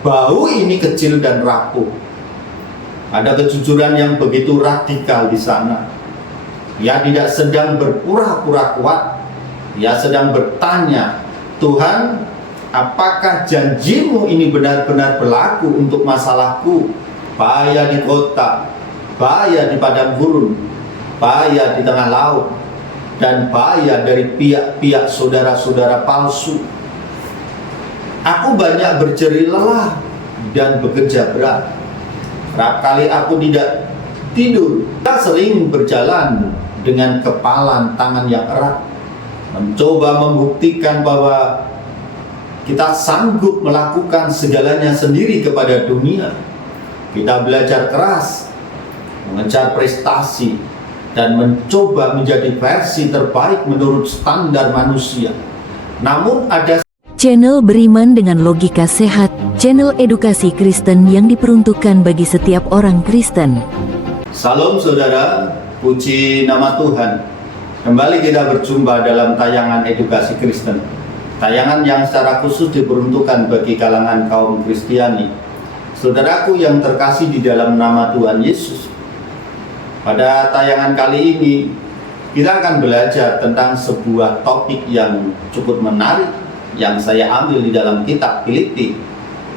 bau ini kecil dan rapuh. Ada kejujuran yang begitu radikal di sana. Ia tidak sedang berpura-pura kuat. Ia sedang bertanya, Tuhan, apakah janjimu ini benar-benar berlaku untuk masalahku? Bahaya di kota, bahaya di padang gurun, bahaya di tengah laut, dan bahaya dari pihak-pihak saudara-saudara palsu. Aku banyak berjerih lelah dan bekerja berat. Kerap kali aku tidak tidur. Kita sering berjalan dengan kepalan tangan yang erat, mencoba membuktikan bahwa kita sanggup melakukan segalanya sendiri kepada dunia. Kita belajar keras, mengejar prestasi, dan mencoba menjadi versi terbaik menurut standar manusia. Namun ada Channel Beriman dengan Logika Sehat, channel edukasi Kristen yang diperuntukkan bagi setiap orang Kristen. Salam saudara, puji nama Tuhan. Kembali kita berjumpa dalam tayangan edukasi Kristen. Tayangan yang secara khusus diperuntukkan bagi kalangan kaum Kristiani. Saudaraku yang terkasih di dalam nama Tuhan Yesus. Pada tayangan kali ini, kita akan belajar tentang sebuah topik yang cukup menarik yang saya ambil di dalam kitab Filipi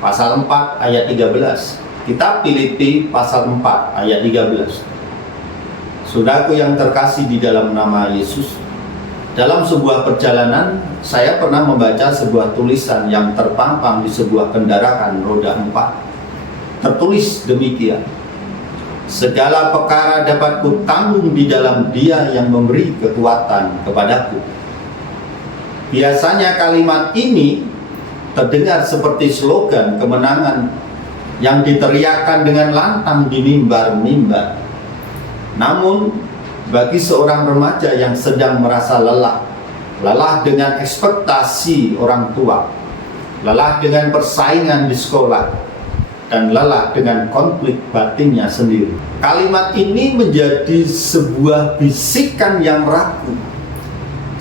pasal 4 ayat 13. Kitab Filipi pasal 4 ayat 13. Saudaraku yang terkasih di dalam nama Yesus, dalam sebuah perjalanan saya pernah membaca sebuah tulisan yang terpampang di sebuah kendaraan roda 4. Tertulis demikian: segala perkara dapat kutanggung di dalam Dia yang memberi kekuatan kepadaku. Biasanya kalimat ini terdengar seperti slogan kemenangan yang diteriakkan dengan lantang di mimbar-mimbar. Namun, bagi seorang remaja yang sedang merasa lelah dengan ekspektasi orang tua, lelah dengan persaingan di sekolah, dan lelah dengan konflik batinnya sendiri, kalimat ini menjadi sebuah bisikan yang ragu.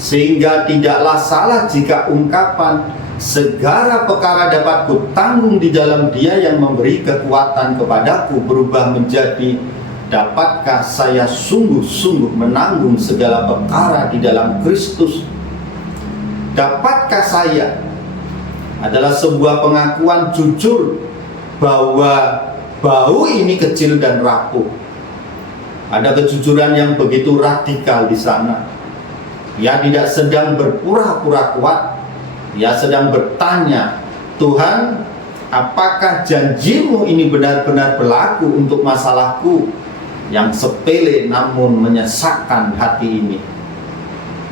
Sehingga tidaklah salah jika ungkapan segala perkara dapat kutanggung di dalam Dia yang memberi kekuatan kepadaku berubah menjadi dapatkah saya sungguh-sungguh menanggung segala perkara di dalam Kristus. Dapatkah saya adalah sebuah pengakuan jujur bahwa bau ini kecil dan rapuh. Ada kejujuran yang begitu radikal di sana. Ia tidak sedang berpura-pura kuat. Ia sedang bertanya, Tuhan, apakah janjimu ini benar-benar berlaku untuk masalahku yang sepele namun menyesakkan hati ini?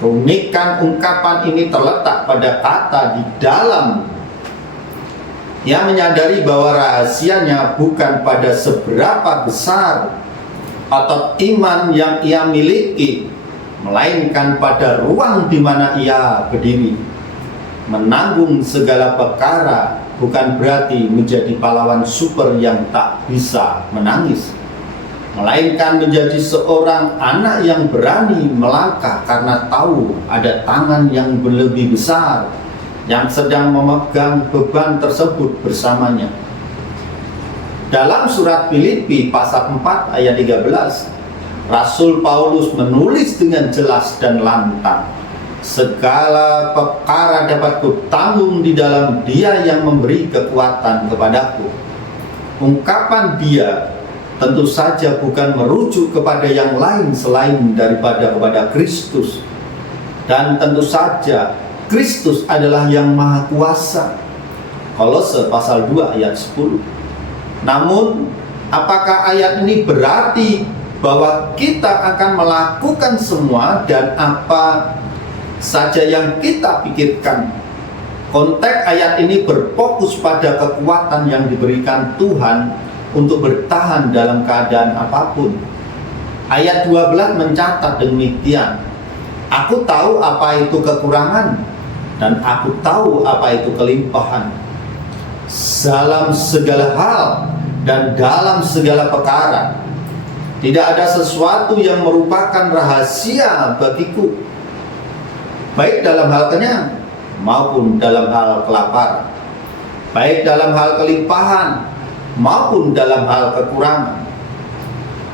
Keunikan ungkapan ini terletak pada kata di dalam. Ia menyadari bahwa rahasianya bukan pada seberapa besar otot iman yang ia miliki, melainkan pada ruang di mana ia berdiri. Menanggung segala perkara bukan berarti menjadi pahlawan super yang tak bisa menangis, melainkan menjadi seorang anak yang berani melangkah karena tahu ada tangan yang lebih besar yang sedang memegang beban tersebut bersamanya. Dalam surat Filipi pasal 4 ayat 13, Rasul Paulus menulis dengan jelas dan lantang, segala perkara dapat kutanggung di dalam Dia yang memberi kekuatan kepadaku. Ungkapan Dia tentu saja bukan merujuk kepada yang lain selain daripada kepada Kristus. Dan tentu saja Kristus adalah yang maha kuasa. Kolose pasal 2 ayat 10. Namun, apakah ayat ini berarti bahwa kita akan melakukan semua dan apa saja yang kita pikirkan? Konteks ayat ini berfokus pada kekuatan yang diberikan Tuhan untuk bertahan dalam keadaan apapun. Ayat 12 mencatat demikian, aku tahu apa itu kekurangan dan aku tahu apa itu kelimpahan. Dalam segala hal dan dalam segala perkara, tidak ada sesuatu yang merupakan rahasia bagiku, baik dalam hal kenyang maupun dalam hal kelaparan, baik dalam hal kelimpahan maupun dalam hal kekurangan.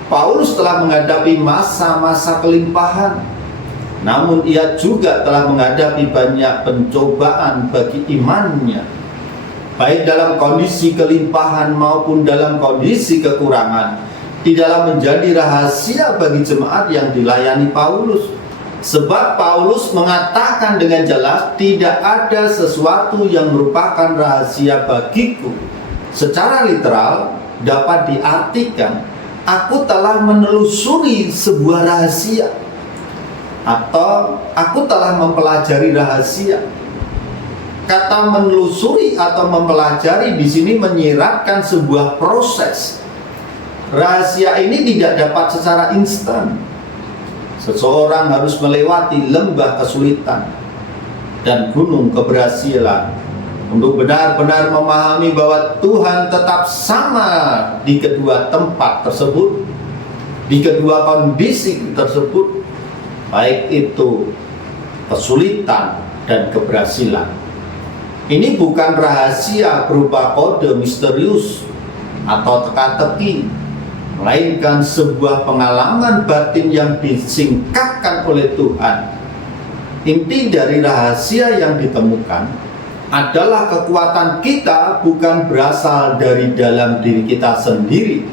Paulus telah menghadapi masa-masa kelimpahan, namun ia juga telah menghadapi banyak pencobaan bagi imannya, baik dalam kondisi kelimpahan maupun dalam kondisi kekurangan. Tidaklah menjadi rahasia bagi jemaat yang dilayani Paulus, sebab Paulus mengatakan dengan jelas, tidak ada sesuatu yang merupakan rahasia bagiku. Secara literal dapat diartikan, aku telah menelusuri sebuah rahasia, atau aku telah mempelajari rahasia. Kata menelusuri atau mempelajari di sini menyiratkan sebuah proses. Rahasia ini tidak dapat secara instan. Seseorang harus melewati lembah kesulitan dan gunung keberhasilan untuk benar-benar memahami bahwa Tuhan tetap sama di kedua tempat tersebut, di kedua kondisi tersebut, baik itu kesulitan dan keberhasilan. Ini bukan rahasia berupa kode misterius atau teka-teki, melainkan sebuah pengalaman batin yang disingkapkan oleh Tuhan. Inti dari rahasia yang ditemukan adalah kekuatan kita bukan berasal dari dalam diri kita sendiri.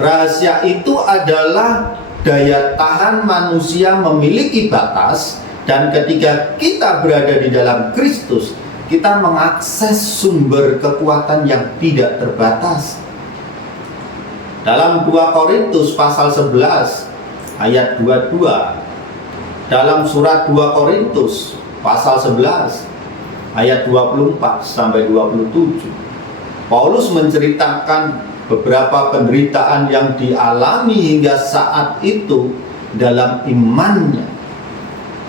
Rahasia itu adalah daya tahan manusia memiliki batas, dan ketika kita berada di dalam Kristus, kita mengakses sumber kekuatan yang tidak terbatas. Dalam 2 Korintus pasal 11 ayat 22, dalam surat 2 Korintus pasal 11 ayat 24 sampai 27, Paulus menceritakan beberapa penderitaan yang dialami hingga saat itu dalam imannya.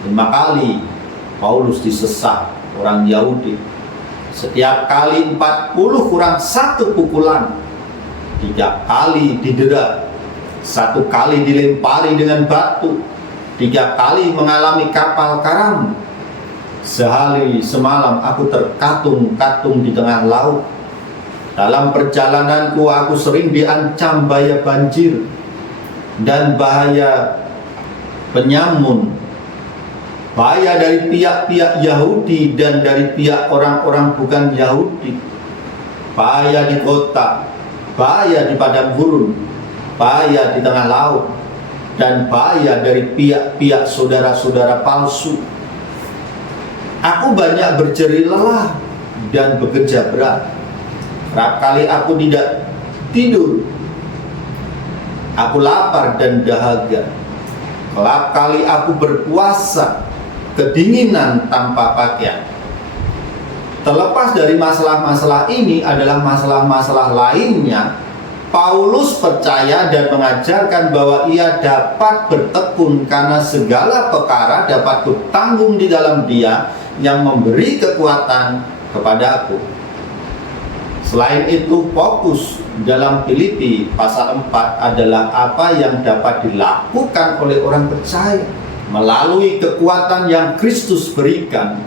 5 kali Paulus disesat orang Yahudi. Setiap kali 40 kurang 1 pukulan. 3 kali didera, 1 kali dilempari dengan batu, 3 kali mengalami kapal karam. Sehari semalam aku terkatung-katung di tengah laut. Dalam perjalananku aku sering diancam bahaya banjir dan bahaya penyamun, bahaya dari pihak-pihak Yahudi dan dari pihak orang-orang bukan Yahudi, bahaya di kota, bahaya di padang gurun, bahaya di tengah laut, dan bahaya dari pihak-pihak saudara-saudara palsu. Aku banyak berjerih lelah dan bekerja berat. Kerap kali aku tidak tidur. Aku lapar dan dahaga. Kerap kali aku berpuasa, kedinginan tanpa pakaian. Terlepas dari masalah-masalah ini adalah masalah-masalah lainnya, Paulus percaya dan mengajarkan bahwa ia dapat bertekun karena segala perkara dapat kutanggung di dalam Dia yang memberi kekuatan kepada aku. Selain itu, fokus dalam Filipi pasal 4 adalah apa yang dapat dilakukan oleh orang percaya melalui kekuatan yang Kristus berikan.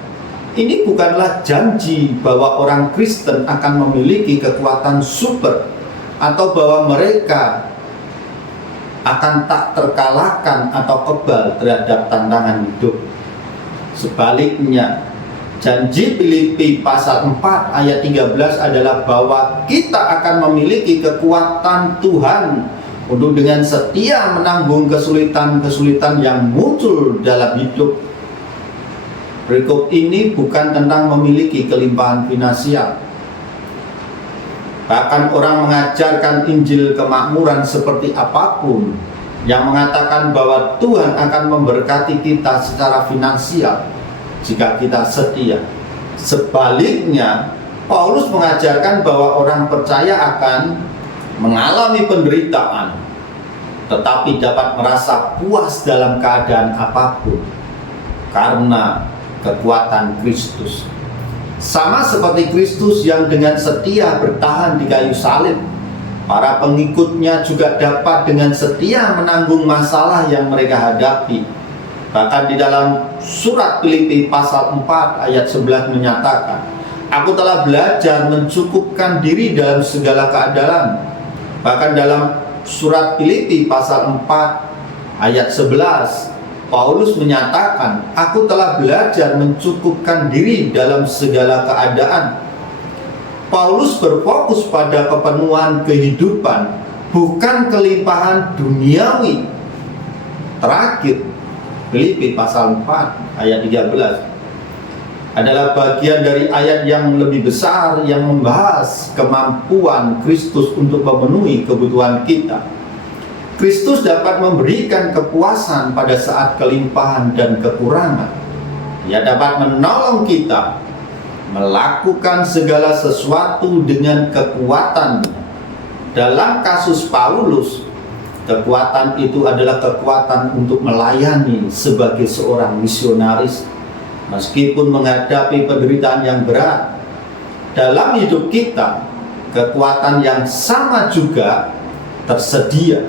Ini bukanlah janji bahwa orang Kristen akan memiliki kekuatan super atau bahwa mereka akan tak terkalahkan atau kebal terhadap tantangan hidup. Sebaliknya, janji Filipi pasal 4 ayat 13 adalah bahwa kita akan memiliki kekuatan Tuhan untuk dengan setia menanggung kesulitan-kesulitan yang muncul dalam hidup. Berikut ini bukan tentang memiliki kelimpahan finansial. Bahkan orang mengajarkan Injil kemakmuran seperti apapun yang mengatakan bahwa Tuhan akan memberkati kita secara finansial jika kita setia. Sebaliknya, Paulus mengajarkan bahwa orang percaya akan mengalami penderitaan, tetapi dapat merasa puas dalam keadaan apapun karena kekuatan Kristus. Sama seperti Kristus yang dengan setia bertahan di kayu salib, para pengikutnya juga dapat dengan setia menanggung masalah yang mereka hadapi. Bahkan di dalam surat Filipi pasal 4 ayat 11 menyatakan, Aku telah belajar mencukupkan diri dalam segala keadaan. Bahkan dalam surat Filipi pasal 4 ayat 11, Paulus menyatakan, aku telah belajar mencukupkan diri dalam segala keadaan. Paulus berfokus pada kepenuhan kehidupan, bukan kelimpahan duniawi. Terakhir, Filipi pasal 4 ayat 13 adalah bagian dari ayat yang lebih besar yang membahas kemampuan Kristus untuk memenuhi kebutuhan kita. Kristus dapat memberikan kepuasan pada saat kelimpahan dan kekurangan. Ia dapat menolong kita melakukan segala sesuatu dengan kekuatan. Dalam kasus Paulus, kekuatan itu adalah kekuatan untuk melayani sebagai seorang misionaris. Meskipun menghadapi penderitaan yang berat, dalam hidup kita, kekuatan yang sama juga tersedia.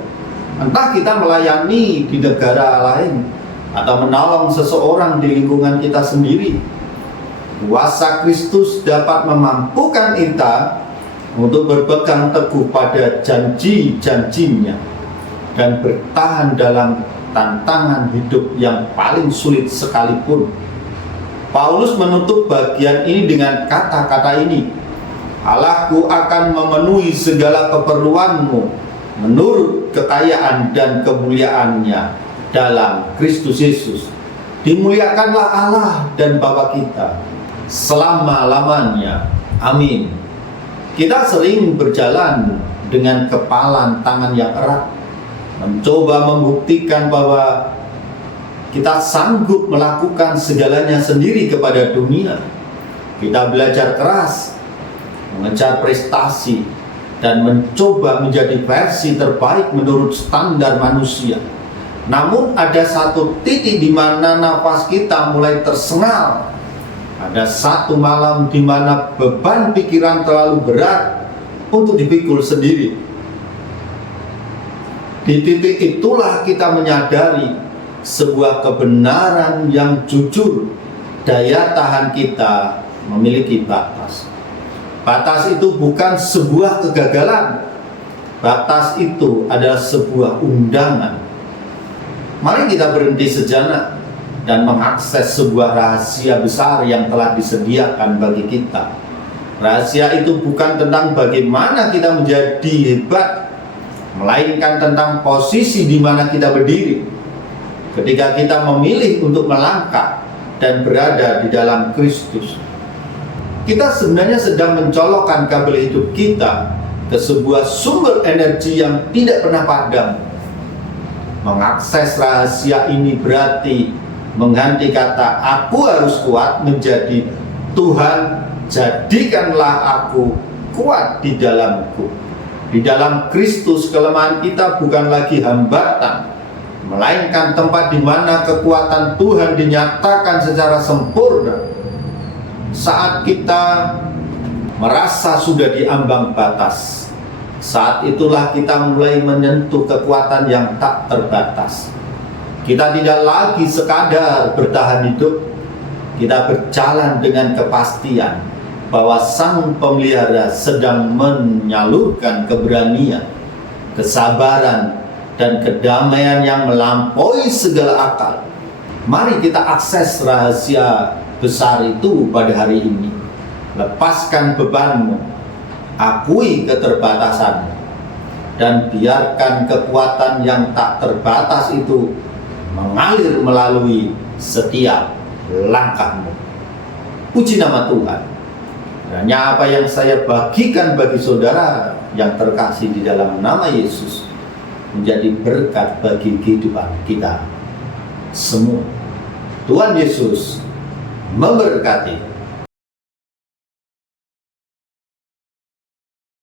Entah kita melayani di negara lain atau menolong seseorang di lingkungan kita sendiri, kuasa Kristus dapat memampukan kita untuk berpegang teguh pada janji-janjinya dan bertahan dalam tantangan hidup yang paling sulit sekalipun. Paulus menutup bagian ini dengan kata-kata ini, Allahku akan memenuhi segala keperluanmu menurut kekayaan dan kemuliaannya dalam Kristus Yesus. Dimuliakanlah Allah dan Bapa kita selama-lamanya. Amin. Kita sering berjalan dengan kepalan tangan yang erat, mencoba membuktikan bahwa kita sanggup melakukan segalanya sendiri kepada dunia. Kita belajar keras, mengejar prestasi, dan mencoba menjadi versi terbaik menurut standar manusia. Namun ada satu titik di mana nafas kita mulai tersengal. Ada satu malam di mana beban pikiran terlalu berat untuk dipikul sendiri. Di titik itulah kita menyadari sebuah kebenaran yang jujur, daya tahan kita memiliki batas. Batas itu bukan sebuah kegagalan. Batas itu adalah sebuah undangan. Mari kita berhenti sejenak dan mengakses sebuah rahasia besar yang telah disediakan bagi kita. Rahasia itu bukan tentang bagaimana kita menjadi hebat, melainkan tentang posisi di mana kita berdiri ketika kita memilih untuk melangkah dan berada di dalam Kristus. Kita sebenarnya sedang mencolokkan kabel hidup kita ke sebuah sumber energi yang tidak pernah padam. Mengakses rahasia ini berarti mengganti kata aku harus kuat menjadi Tuhan, jadikanlah aku kuat di dalamku. Di dalam Kristus kelemahan kita bukan lagi hambatan, melainkan tempat di mana kekuatan Tuhan dinyatakan secara sempurna. Saat kita merasa sudah diambang batas, saat itulah kita mulai menyentuh kekuatan yang tak terbatas. Kita tidak lagi sekadar bertahan hidup, kita berjalan dengan kepastian bahwa Sang Pemelihara sedang menyalurkan keberanian, kesabaran, dan kedamaian yang melampaui segala akal. Mari kita akses rahasia besar itu pada hari ini. Lepaskan bebanmu, akui keterbatasanmu, dan biarkan kekuatan yang tak terbatas itu mengalir melalui setiap langkahmu. Puji nama Tuhan. Hanya apa yang saya bagikan bagi saudara yang terkasih di dalam nama Yesus menjadi berkat bagi kehidupan kita semua. Tuhan Yesus memberkati.